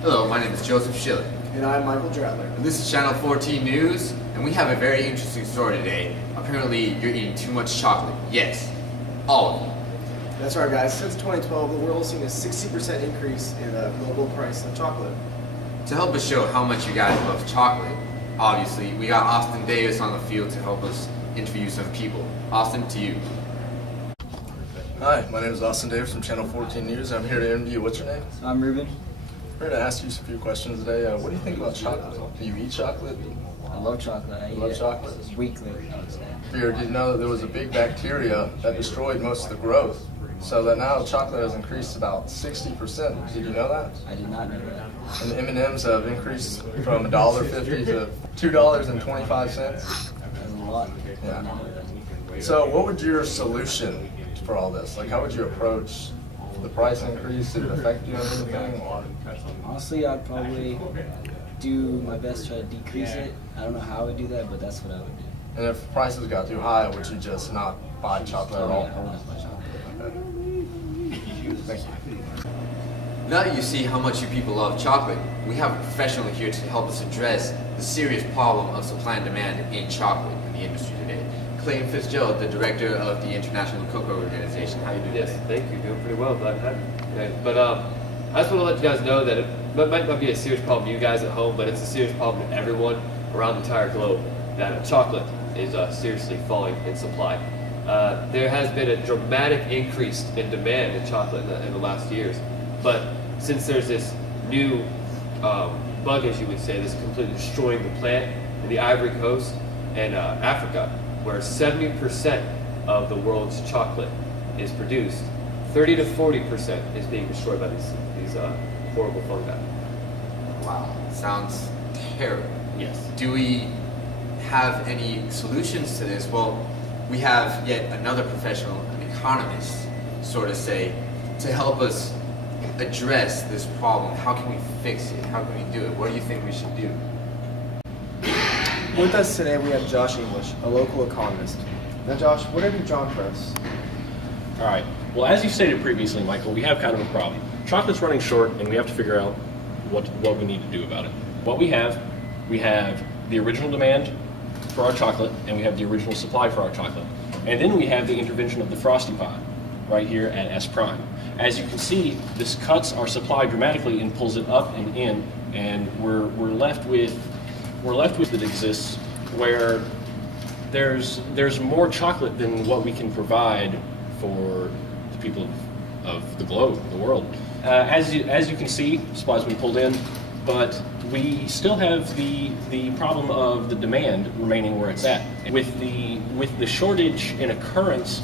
Hello, my name is Joseph Schiller. And I'm Michael Dratler. And this is Channel 14 News, and we have a very interesting story today. Apparently, you're eating too much chocolate. Yes, all of you. That's right, guys. Since 2012, the world has seen a 60% increase in the global price of chocolate. To help us show how much you guys love chocolate, obviously, we got Austin Davis on the field to help us interview some people. Austin, to you. Hi, my name is Austin Davis from Channel 14 News. I'm here to interview. What's your name? I'm Ruben. We're going to ask you a few questions today. What do you think about chocolate? Do you eat chocolate? I love chocolate. I eat love it chocolate? weekly, I would say. Did you know that there was a big bacteria that destroyed most of the growth? So that now chocolate has increased about 60%. Did you know that? I did not know that. And M&Ms have increased from $1.50 to $2.25. That's a lot. Yeah. So what would your solution for all this? Like, how would you approach the price increase? Did it affect you or anything? Honestly, I'd probably do my best to try to decrease it. I don't know how I would do that, but that's what I would do. And if prices got too high, would you just not buy chocolate at all? I wouldn't buy chocolate. Okay. Thank you. Now that you see how much you people love chocolate, we have a professional here to help us address the serious problem of supply and demand in chocolate in the industry today. Clayton Fitzgerald, the director of the International Cocoa Organization. How you doing Yes, today? thank you. Doing pretty well. Glad to have you. Okay. But I just want to let you guys know that it might not be a serious problem to you guys at home, but it's a serious problem to everyone around the entire globe, that chocolate is seriously falling in supply. There has been a dramatic increase in demand in chocolate in the last years, but since there's this new bug, as you would say, that's completely destroying the plant in the Ivory Coast and Africa, where 70% of the world's chocolate is produced, 30 to 40% is being destroyed by these horrible fungi. Wow, sounds terrible. Yes. Do we have any solutions to this? Well, we have yet another professional, an economist, sort of say, to help us address this problem. How can we fix it? How can we do it? What do you think we should do? With us today, we have Josh English, a local economist. Now, Josh, what have you drawn for us? All right. Well, as you stated previously, Michael, we have kind of a problem. Chocolate's running short, and we have to figure out what we need to do about it. What we have the original demand for our chocolate, and we have the original supply for our chocolate. And then we have the intervention of the Frosty Pod right here at S prime. As you can see, this cuts our supply dramatically and pulls it up and in, and we're left with that exists where there's more chocolate than what we can provide for the people of the globe, the world. As you can see, supply's been pulled in, but we still have the problem of the demand remaining where it's at. With the shortage in occurrence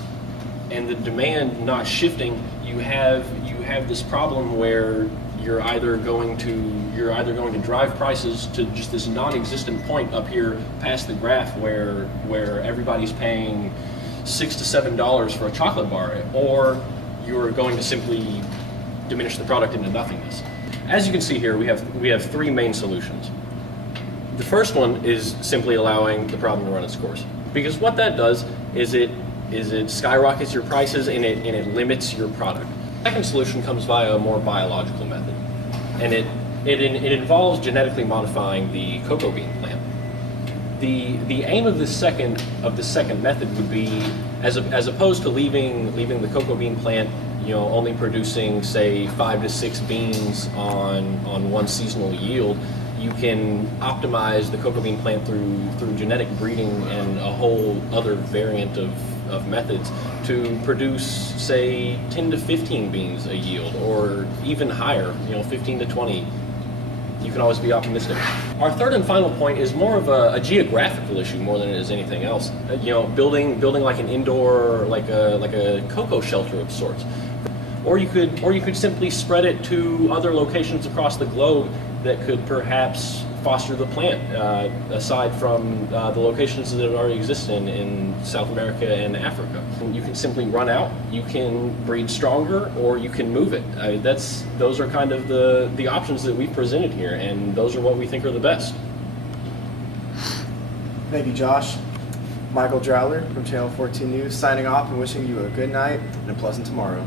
and the demand not shifting, you have this problem where you're either going to drive prices to just this non-existent point up here past the graph where everybody's paying $6 to $7 for a chocolate bar, or you're going to simply diminish the product into nothingness. As you can see here, we have three main solutions. The first one is simply allowing the problem to run its course, because what that does is it skyrockets your prices and it limits your product. The second solution comes via a more biological method, and it involves genetically modifying the cocoa bean plant. The aim of the second method would be, as opposed to leaving the cocoa bean plant, only producing, say, 5 to 6 beans on one seasonal yield, you can optimize the cocoa bean plant through genetic breeding and a whole other variant of methods to produce, say, 10 to 15 beans a yield, or even higher, 15 to 20. You can always be optimistic. Our third and final point is more of a geographical issue more than it is anything else. Building like an indoor, like a cocoa shelter of sorts. Or you could simply spread it to other locations across the globe that could perhaps foster the plant, aside from the locations that it already exists in South America and Africa. You can simply run out, you can breed stronger, or you can move it. Those are kind of the options that we've presented here, and those are what we think are the best. Thank you, Josh. Michael Dratler from Channel 14 News signing off and wishing you a good night and a pleasant tomorrow.